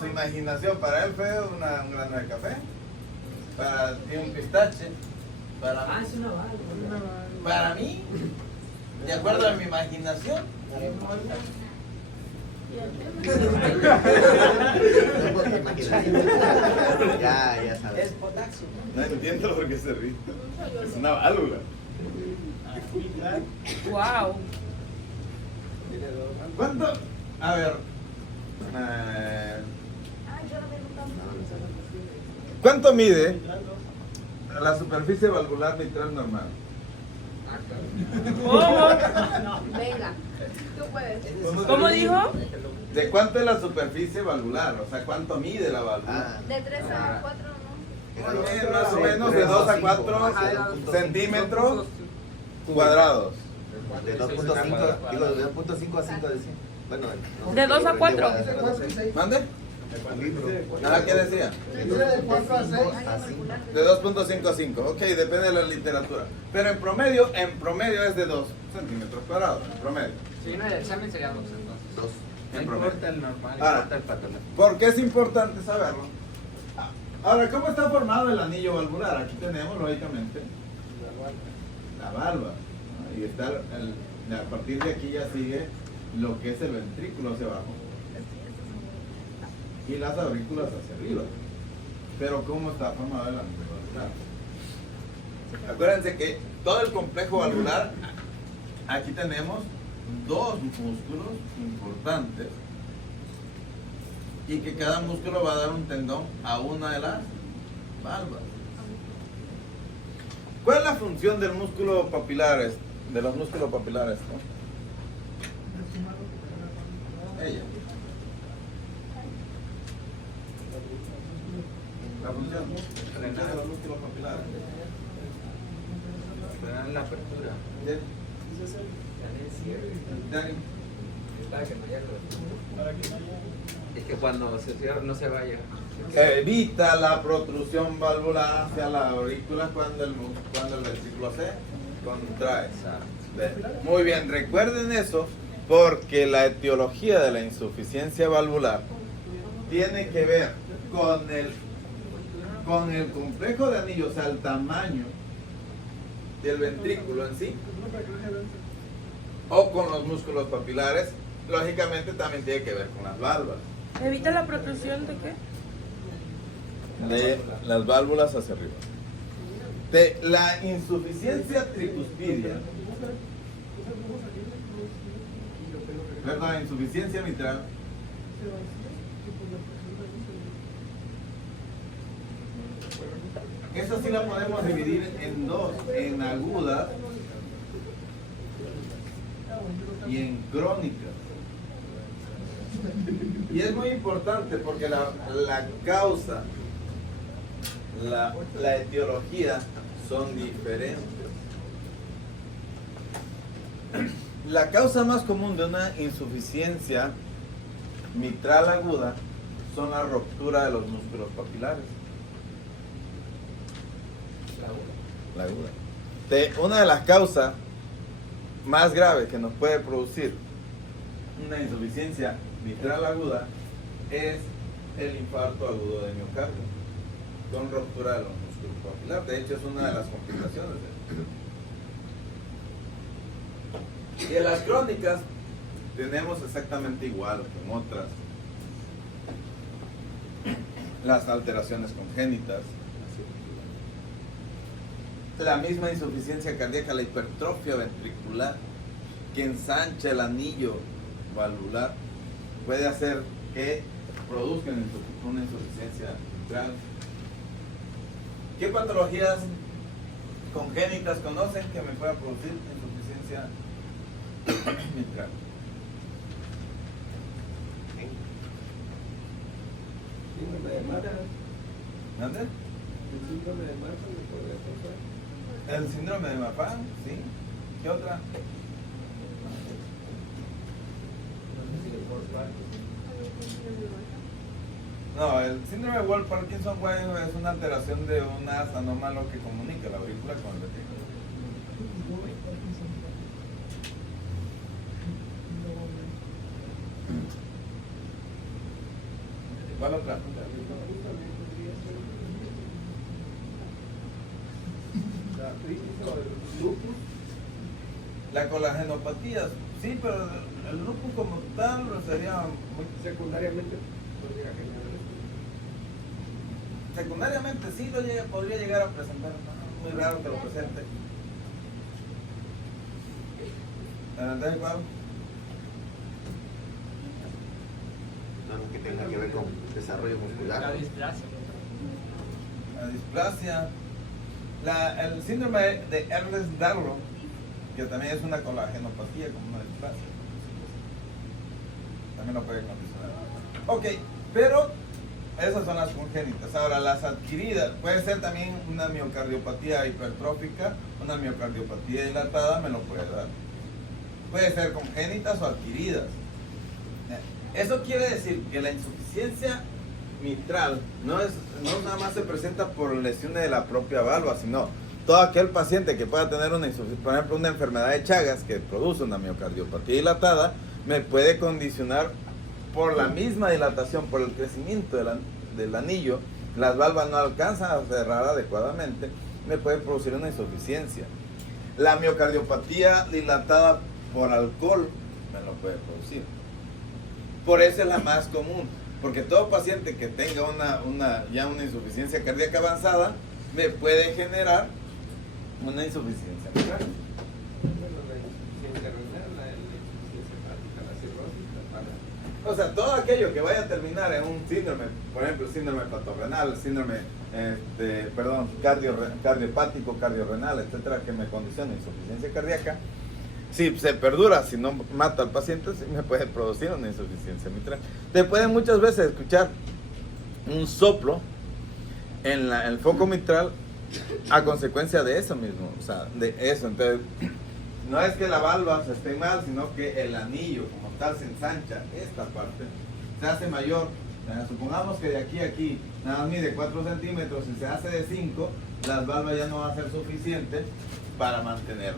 Su imaginación, para él fue un grano de café, para ti un pistache, para, es una bala. para mí, de acuerdo a mi imaginación. Ya sabes. Es potasio. No entiendo por qué se ríe. Es una válvula. Wow. ¿Cuánto? A ver. ¿Cuánto mide la superficie valvular mitral normal? ¿Cómo? Venga, tú puedes. ¿Cómo dijo? ¿De cuánto es la superficie valvular? O sea, ¿cuánto mide la válvula? De 3 a 4, ¿no? Más o menos de 2 a 4 centímetros cuadrados. De 2.5, digo, de 2.5 a 5 de 100. Bueno, no, De 2 a 4. ¿Mande? Nada, ¿qué decía? De 4 a 6. De 2.5 a 5. Ok, depende de la literatura. Pero en promedio es de 2 centímetros cuadrados. En promedio. Si no, el examen sería 2 entonces. 2. En promedio. el normal, Ahora, importa el patológico. ¿por qué es importante saberlo? Ahora, ¿cómo está formado el anillo valvular? Aquí tenemos, lógicamente, la válvula, ¿no? Y está a partir de aquí ya sigue lo que es el ventrículo hacia abajo y las aurículas hacia arriba. Pero ¿cómo está formado el anillo valvular? Acuérdense que todo el complejo valvular, aquí tenemos dos músculos importantes y que cada músculo va a dar un tendón a una de las válvulas. ¿Cuál es la función del músculo papilares, de los músculos papilares, no? Ella. La función de los músculos papilares. Frenar la apertura. Bien. Dani. Es que cuando se cierra no se vaya. Evita la protrusión valvular hacia la aurícula cuando el ventrículo se contrae. Muy bien, recuerden eso porque la etiología de la insuficiencia valvular tiene que ver con el complejo de anillo, o sea, el tamaño del ventrículo en sí, o con los músculos papilares. Lógicamente también tiene que ver con las válvulas. ¿Evita la protrusión de qué? De las válvulas hacia arriba. De la insuficiencia tricuspidia, perdón, insuficiencia mitral, esa sí la podemos dividir en dos, en agudas y en crónicas. Y es muy importante porque la causa, la etiología son diferentes. La causa más común de una insuficiencia mitral aguda son la ruptura de los músculos papilares. La aguda. Una de las causas más graves que nos puede producir una insuficiencia mitral aguda es el infarto agudo de miocardio con ruptura de los músculos papilares. De hecho, es una de las complicaciones. Y en las crónicas tenemos exactamente igual que en otras. Las alteraciones congénitas, la misma insuficiencia cardíaca, la hipertrofia ventricular que ensancha el anillo valvular puede hacer que produzcan una insuficiencia mitral. ¿Qué patologías congénitas conocen que me pueda producir insuficiencia mitral? ¿Dónde? El síndrome de Marfan, sí. ¿Qué otra? No, el síndrome de Wolff-Parkinson es una alteración de un haz anómalo que comunica la aurícula con el ventrículo. ¿Cuál otra? La colagenopatía, sí, pero el lupus como tal sería muy... Secundariamente podría generar Secundariamente sí podría llegar a presentar, muy raro que lo presente. Adelante, Pablo. No, que tenga que ver con desarrollo muscular. la displasia. La displasia, el síndrome de Ehlers-Danlos, que también es una colagenopatía como una displasia, también lo puede condicionar. Ok, pero esas son las congénitas. Ahora, las adquiridas, puede ser también una miocardiopatía hipertrófica, una miocardiopatía dilatada, me lo puede dar. Puede ser congénitas o adquiridas. Eso quiere decir que la insuficiencia mitral no nada más se presenta por lesiones de la propia válvula, sino todo aquel paciente que pueda tener una insuficiencia, por ejemplo, una enfermedad de Chagas que produce una miocardiopatía dilatada, me puede condicionar por la misma dilatación, por el crecimiento del anillo, las válvulas no alcanzan a cerrar adecuadamente, me puede producir una insuficiencia. La miocardiopatía dilatada por alcohol me lo puede producir. Por eso es la más común, porque todo paciente que tenga ya una insuficiencia cardíaca avanzada me puede generar una insuficiencia mitral. Bueno, la insuficiencia renal, la insuficiencia hepática, la cirrosis, la O sea, todo aquello que vaya a terminar en un síndrome, por ejemplo, síndrome hepatorenal, síndrome cardiohepático, cardiorrenal, etcétera, que me condiciona insuficiencia cardíaca, si se perdura, si no mata al paciente, sí me puede producir una insuficiencia mitral. Te pueden muchas veces escuchar un soplo en el foco mitral a consecuencia de eso mismo, o sea, de eso. Entonces, no es que la válvula se esté mal, sino que el anillo como tal se ensancha, esta parte se hace mayor. Supongamos que de aquí a aquí nada más mide 4 centímetros, si se hace de 5, las válvulas ya no van a ser suficientes para mantener.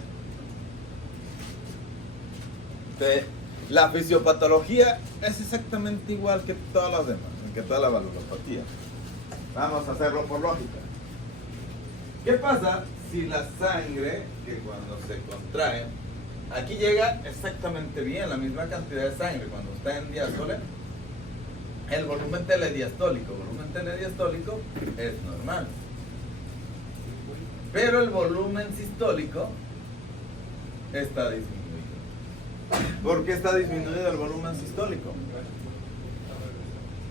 Entonces, la fisiopatología es exactamente igual que todas las demás, que toda la valvulopatía. Vamos a hacerlo por lógica. ¿Qué pasa si la sangre, que cuando se contrae, aquí llega exactamente bien la misma cantidad de sangre cuando está en diástole, el volumen telediastólico es normal, pero el volumen sistólico está disminuido. ¿Por qué está disminuido el volumen sistólico?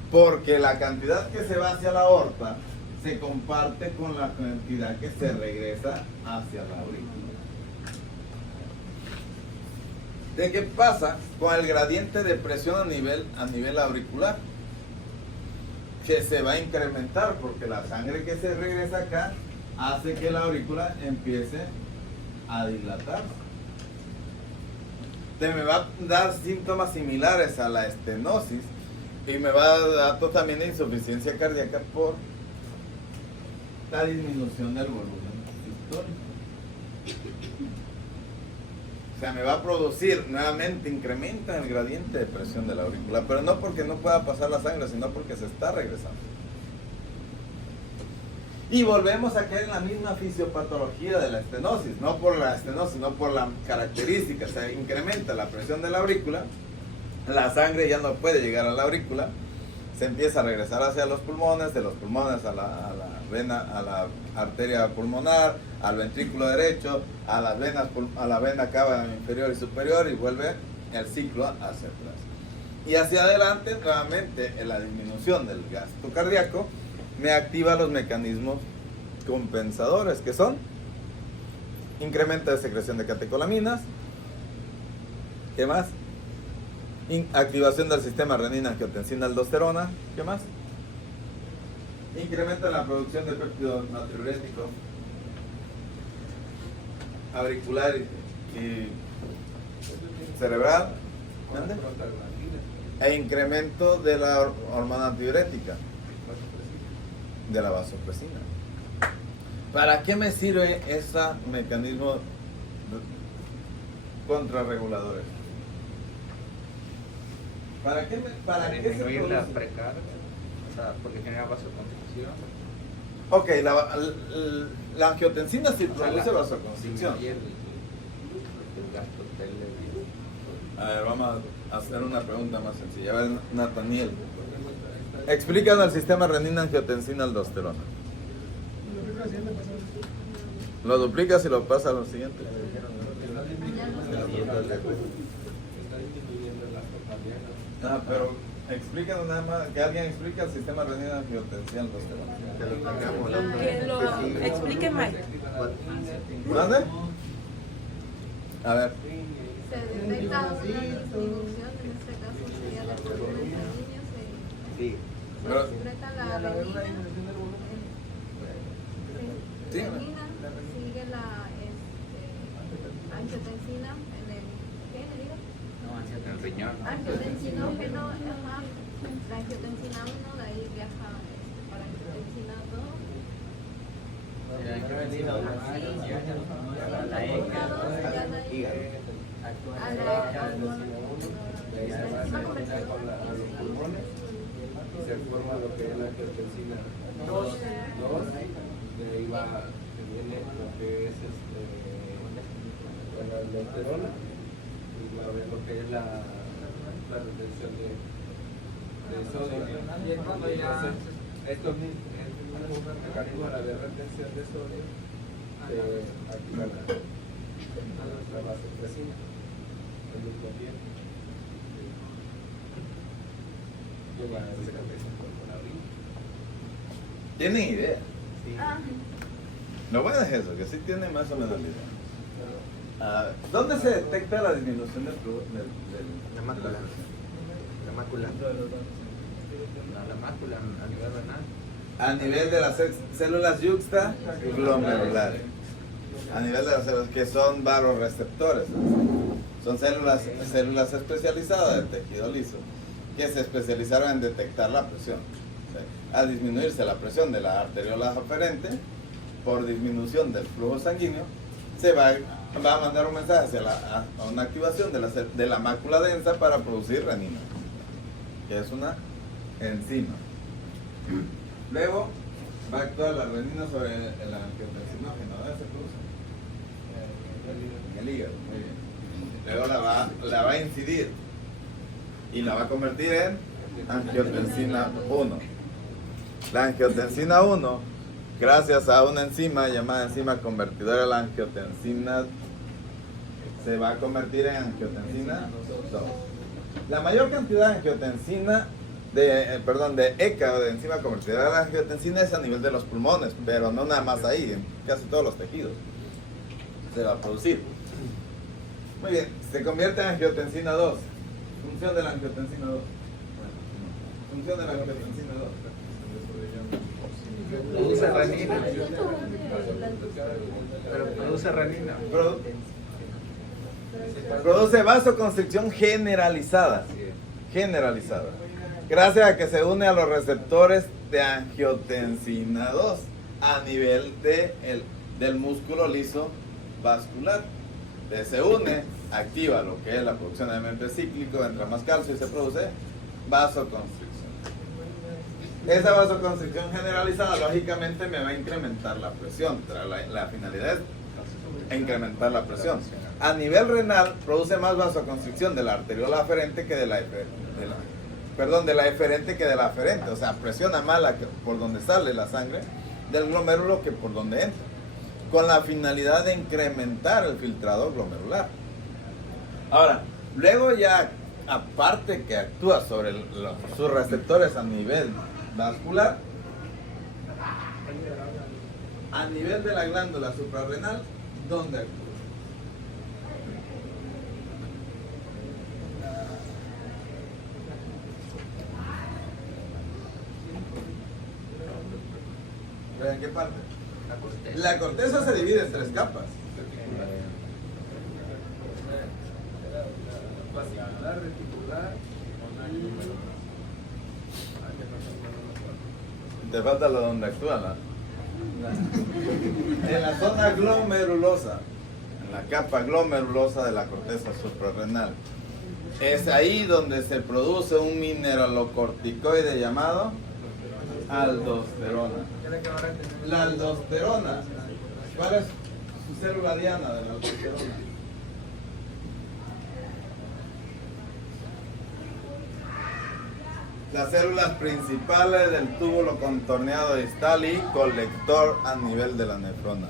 Porque la cantidad que se va hacia la aorta se comparte con la cantidad que se regresa hacia la aurícula. ¿De qué pasa con el gradiente de presión a nivel auricular? Que se va a incrementar porque la sangre que se regresa acá hace que la aurícula empiece a dilatarse. Me va a dar síntomas similares a la estenosis y me va a dar también de insuficiencia cardíaca por la disminución del volumen sistólico. O sea, me va a producir nuevamente, incrementa el gradiente de presión de la aurícula, pero no porque no pueda pasar la sangre, sino porque se está regresando. Y volvemos a caer en la misma fisiopatología de la estenosis, no por la estenosis, sino por la característica. Se incrementa la presión de la aurícula, la sangre ya no puede llegar a la aurícula, se empieza a regresar hacia los pulmones, de los pulmones a la vena, a la arteria pulmonar, al ventrículo derecho, a la vena cava inferior y superior, y vuelve el ciclo hacia atrás. Y hacia adelante, nuevamente, en la disminución del gasto cardíaco, me activa los mecanismos compensadores, que son incremento de secreción de catecolaminas, ¿qué más? Activación del sistema renina-angiotensina-aldosterona, ¿qué más? Incrementa la producción de péptido natriurético auricular y cerebral, ¿entiendes? E incremento de la hormona antidiurética, de la vasopresina. ¿Para qué me sirve ese mecanismo contrarreguladores? ¿Para qué se disminuir la produce? precarga. O sea, porque genera vasoconstricción. Ok, la angiotensina sí produce vasoconstricción. Y el gasto tele. A ver, vamos a hacer una pregunta más sencilla. A ver, Nathaniel, explícanos el sistema renina-angiotensina-aldosterona. Lo duplicas y lo pasas a lo siguiente. Está disminuyendo el gasto cardíaco. Ah, pero explícanos nada más, que alguien explique el sistema renina-angiotensina-aldosterona. Te lo cambiamos la otra Que vez. lo explique Mike. ¿Dónde? A ver. Se detecta una disminución, en este caso sería del volumen sanguíneo, Sí. se Pero- secreta la renina, Sí. renina, sigue la angiotensina en el, ¿qué le digo? El riñón. Angiotensinógeno, ajá, la angiotensina 1, de ahí viaja para angiotensina 2. Y se forma lo que es la angiotensina 2, de ahí va, que viene lo que es la aldosterona, y va a ver lo que es la retención de sodio. Entonces, esto es un mecanismo de retención de sodio que activa la vasopresina al mismo tiempo. Lleva a desacapacidad con la orina. ¿Tienen idea? Sí. Lo bueno es eso, que sí tienen más o menos idea. ¿Dónde se detecta la disminución del flujo? La mácula. La mácula. La mácula a nivel renal. A nivel de las células yuxta glomerulares. A nivel de las células que son varoreceptores. Son células especializadas del tejido liso que se especializaron en detectar la presión. O sea, al disminuirse la presión de la arteriola aferente por disminución del flujo sanguíneo, se va a mandar un mensaje hacia a una activación de la mácula densa para producir renina, que es una enzima. Luego va a actuar la renina sobre el angiotensinógeno. ¿Dónde se produce? En el hígado, muy bien. Luego la va a incidir y la va a convertir en angiotensina 1. La angiotensina 1, gracias a una enzima llamada enzima convertidora de la angiotensina, se va a convertir en angiotensina 2. La mayor cantidad de angiotensina, de ECA, o de enzima convertidora de la angiotensina, es a nivel de los pulmones, pero no nada más ahí, en casi todos los tejidos se va a producir. Muy bien, se convierte en angiotensina 2. Función de la angiotensina 2. Función de la angiotensina 2. Produce renina. Pero produce renina. Produce vasoconstricción generalizada. Generalizada. Gracias a que se une a los receptores de angiotensina 2 a nivel del músculo liso vascular. Se une, activa lo que es la producción de AMP cíclico, entra más calcio y se produce vasoconstricción. Esa vasoconstricción generalizada lógicamente me va a incrementar la presión. La finalidad es incrementar la presión. A nivel renal produce más vasoconstricción de la arteriola aferente que de la eferente que de la aferente. O sea, presiona más por donde sale la sangre del glomérulo que por donde entra, con la finalidad de incrementar el filtrado glomerular. Ahora, luego ya, aparte que actúa sobre sus receptores a nivel vascular, a nivel de la glándula suprarrenal, ¿dónde actúa? ¿En qué parte? La corteza se divide en 3 capas. Vascular, reticular. Te falta lo donde actúa en la zona glomerulosa, en la capa glomerulosa de la corteza suprarrenal. Es ahí donde se produce un mineralocorticoide llamado Aldosterona. ¿Qué es lo que va a retener? La aldosterona. ¿Cuál es su célula diana de la aldosterona? Las células principales del túbulo contorneado distal y colector a nivel de la nefrona.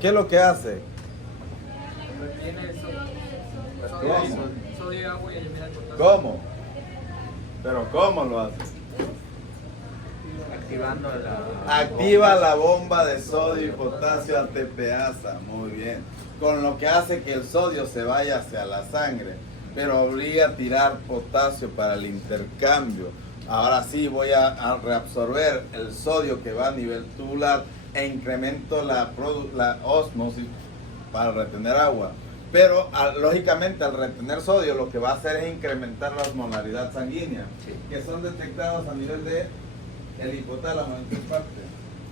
¿Qué es lo que hace? Retiene el ¿Cómo? sodio y agua y elimina el potasio. ¿Cómo? Pero ¿cómo lo hace? Activando la... Activa la bomba de sodio y potasio ATPasa, muy bien. Con lo que hace que el sodio se vaya hacia la sangre, pero obliga a tirar potasio para el intercambio. Ahora sí voy a reabsorber el sodio que va a nivel tubular e incremento la ósmosis para retener agua. Pero lógicamente al retener sodio lo que va a hacer es incrementar la osmolaridad sanguínea, que son detectados a nivel de el hipotálamo. ¿En qué parte?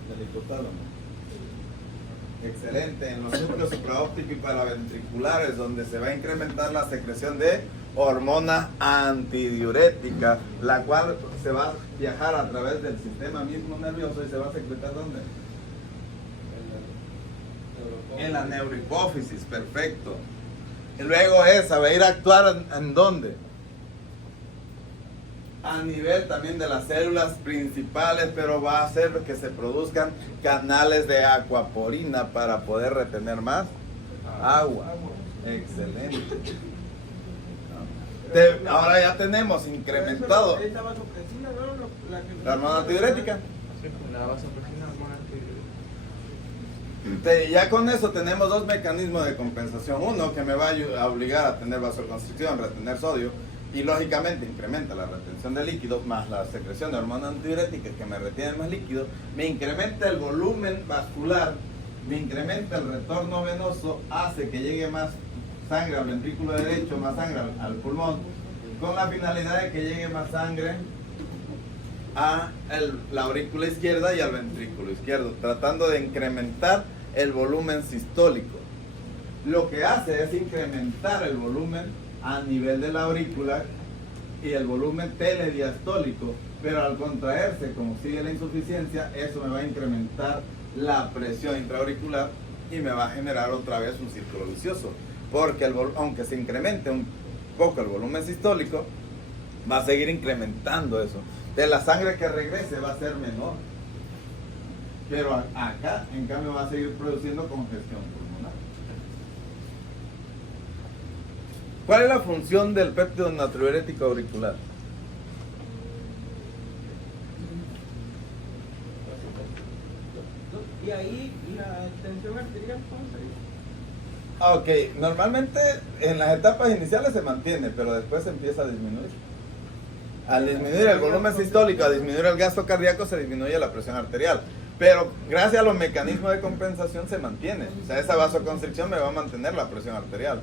Del hipotálamo. Excelente, en los núcleos supraópticos y paraventriculares, donde se va a incrementar la secreción de hormona antidiurética, la cual se va a viajar a través del sistema mismo nervioso y se va a secretar ¿dónde? En la neurohipófisis, perfecto. Y luego esa va a ir a actuar en ¿dónde? A nivel también de las células principales, pero va a hacer que se produzcan canales de acuaporina para poder retener más agua. Excelente. Ahora ya tenemos incrementado la hormona antidiurética. La vasopresina, hormona antidiurética. Ya con eso tenemos dos mecanismos de compensación. Uno que me va a obligar a tener vasoconstricción, retener sodio, y lógicamente incrementa la retención de líquido, más la secreción de hormona antidiurética que me retiene más líquido, me incrementa el volumen vascular, me incrementa el retorno venoso, hace que llegue más sangre al ventrículo derecho, más sangre al pulmón, con la finalidad de que llegue más sangre a la aurícula izquierda y al ventrículo izquierdo, tratando de incrementar el volumen sistólico. Lo que hace es incrementar el volumen a nivel de la aurícula y el volumen telediastólico, pero al contraerse, como sigue la insuficiencia, eso me va a incrementar la presión intraauricular y me va a generar otra vez un círculo vicioso, porque aunque se incremente un poco el volumen sistólico, va a seguir incrementando eso. De la sangre que regrese va a ser menor, pero acá en cambio va a seguir produciendo congestión pulmonar. ¿Cuál es la función del péptido natriurético auricular? Y ahí la tensión arterial, ¿cómo se dice? Ok, normalmente en las etapas iniciales se mantiene, pero después se empieza a disminuir. Al disminuir el volumen sistólico, al disminuir el gasto cardíaco, se disminuye la presión arterial. Pero gracias a los mecanismos de compensación se mantiene. O sea, esa vasoconstricción me va a mantener la presión arterial.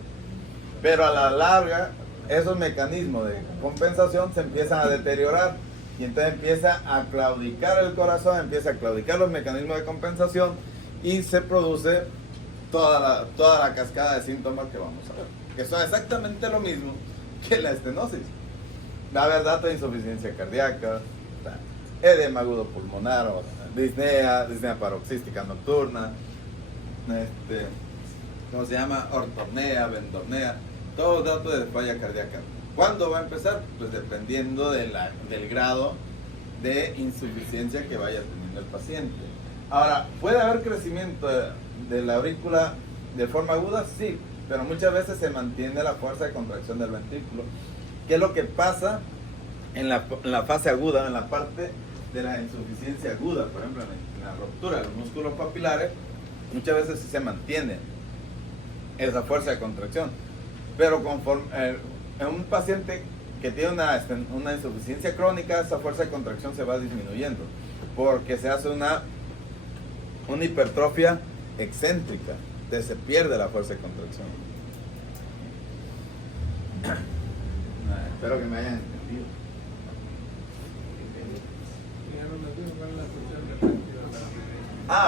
Pero a la larga, esos mecanismos de compensación se empiezan a deteriorar. Y entonces empieza a claudicar el corazón, empieza a claudicar los mecanismos de compensación y se produce toda la cascada de síntomas que vamos a ver. Que son exactamente lo mismo que la estenosis. Va a haber datos de insuficiencia cardíaca, edema agudo pulmonar, disnea paroxística nocturna, ¿cómo se llama? Ortornea, vendornea, todos datos de falla cardíaca. ¿Cuándo va a empezar? Pues dependiendo del grado de insuficiencia que vaya teniendo el paciente. Ahora, ¿puede haber crecimiento de la aurícula de forma aguda? Sí, pero muchas veces se mantiene la fuerza de contracción del ventrículo. ¿Qué es lo que pasa en la fase aguda, en la parte de la insuficiencia aguda? Por ejemplo, en la ruptura de los músculos papilares, muchas veces sí se mantiene esa fuerza de contracción. Pero conforme en un paciente que tiene una insuficiencia crónica, esa fuerza de contracción se va disminuyendo, porque se hace una hipertrofia excéntrica, entonces se pierde la fuerza de contracción. Espero que me hayan entendido.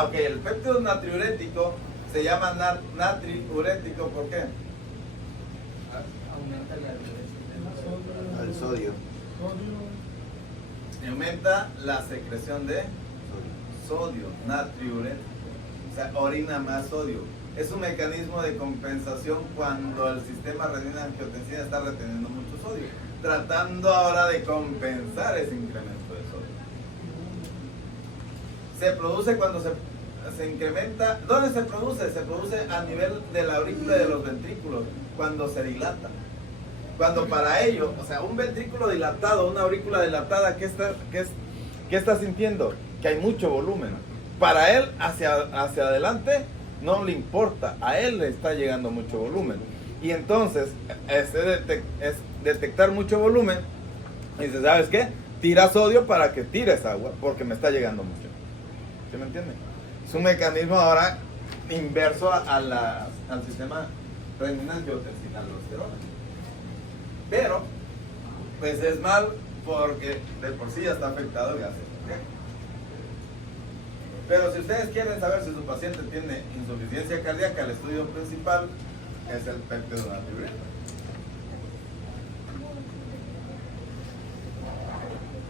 Ok, el péptido natriurético se llama natriurético, ¿por qué? Aumenta la Al sodio. aumenta la secreción de sodio, natriurético. O sea, orina más sodio. Es un mecanismo de compensación cuando el sistema renina-angiotensina está reteniendo mucho sodio, tratando ahora de compensar ese incremento de sodio. Se produce cuando se incrementa. ¿Dónde se produce? Se produce a nivel de la aurícula y de los ventrículos, cuando se dilata. Cuando para ello, o sea, un ventrículo dilatado, una aurícula dilatada, ¿qué está sintiendo? Que hay mucho volumen. Para él, hacia adelante, no le importa. A él le está llegando mucho volumen. Y entonces, es detectar mucho volumen. Y dice, ¿sabes qué? Tira sodio para que tires agua, porque me está llegando mucho. ¿Sí me entienden? Es un mecanismo ahora inverso al sistema renina-angiotensina aldosterona. Pero, pues es mal porque de por sí ya está afectado y hace. ¿Okay? Pero si ustedes quieren saber si su paciente tiene insuficiencia cardíaca, el estudio principal es el péptido natriurético.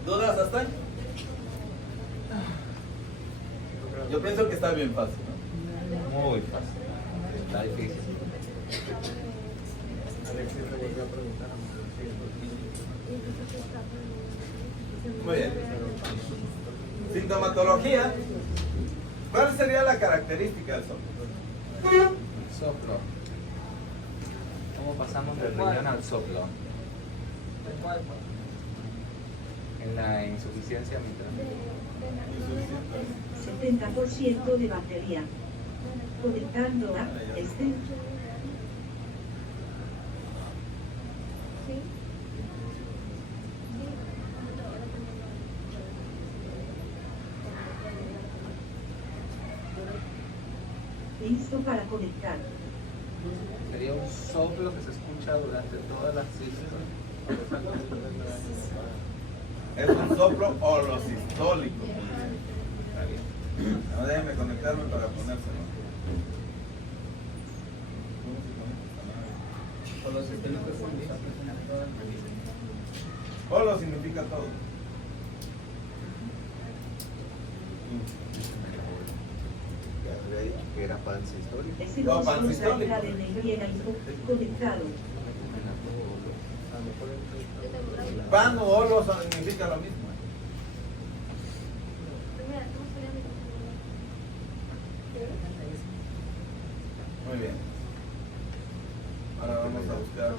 ¿Dudas hasta ahí? Yo pienso que está bien fácil, ¿no? Muy fácil. Está difícil. Muy bien. Sintomatología. ¿Cuál sería la característica del soplo? Soplo. ¿Cómo pasamos del riñón al soplo? En la insuficiencia mitral. 70% de batería. Conectando a este. Listo para conectar. Sería un soplo que se escucha durante todas las sístoles. Es un soplo holosistólico. No, déjenme conectarme para ponérselo. Holo significa todo. Ya había dicho que era pansistólico. Ese No, no solo pansistólico. salga de energía conectado. Pan o holo significa lo mismo. Muy bien. Ahora vamos a buscar.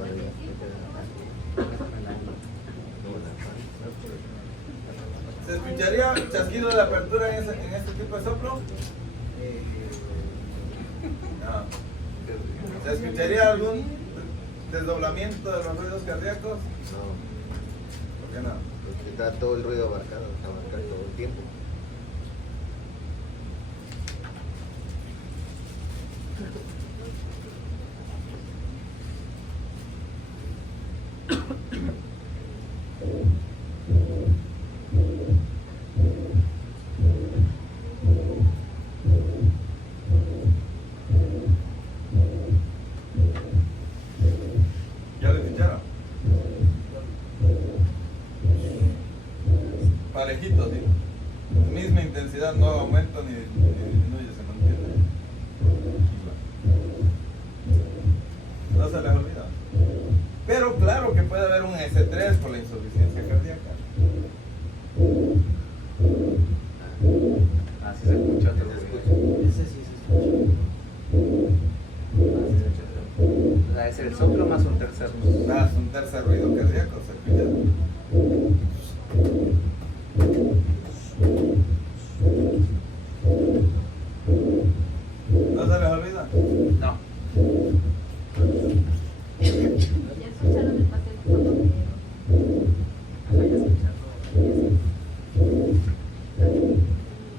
¿Se escucharía el chasquido de la apertura en este tipo de soplo? No. ¿Se escucharía algún desdoblamiento de los ruidos cardíacos? No, ¿Por qué no? porque está todo el ruido abarcado, está abarcado todo el tiempo. ¿Ya lo escucharon? Parejito, sí. Misma intensidad, no aumenta ni disminuye, se mantiene. No se les olvida. Pero claro que puede haber un S3 por la insuficiencia cardíaca. Así se escucha otro ruido. Ese sí se escucha. Así se escucha. O sea, es el soplo más un tercer ruido. Más un tercer ruido cardíaco, ¿se escucha? ¿No se les olvida? No. Ya escucharon el paciente cuando Hay que escucharlo.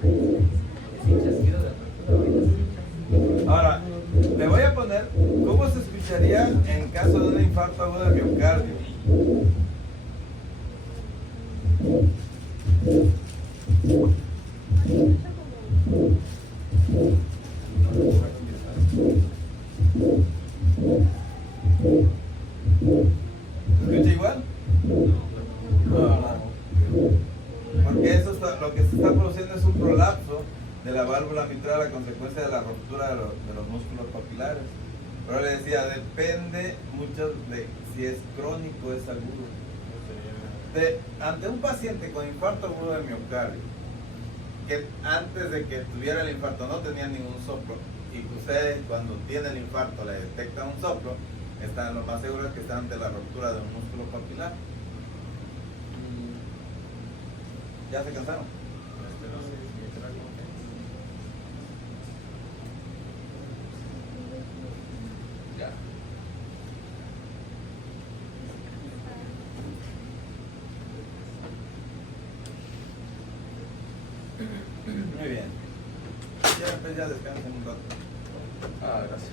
Es un chasquido de apertura. Ahorita se escucha. Ahora, le voy a poner cómo se escucharía en caso de un infarto agudo de miocardio. ¿Se escucha igual? No, no. está produciendo es un prolapso de la válvula mitral a consecuencia de la ruptura de los músculos papilares. Pero le decía, depende mucho de si es crónico o es agudo. Ante un paciente con infarto agudo de miocardio, que antes de que tuviera el infarto no tenía ningún soplo, y que ustedes cuando tienen el infarto le detectan un soplo, están lo más seguros que están ante la ruptura de un músculo papilar. ¿Ya se cansaron? Ya. Muy bien. Ya, pues ya descansen un rato. Ah, gracias.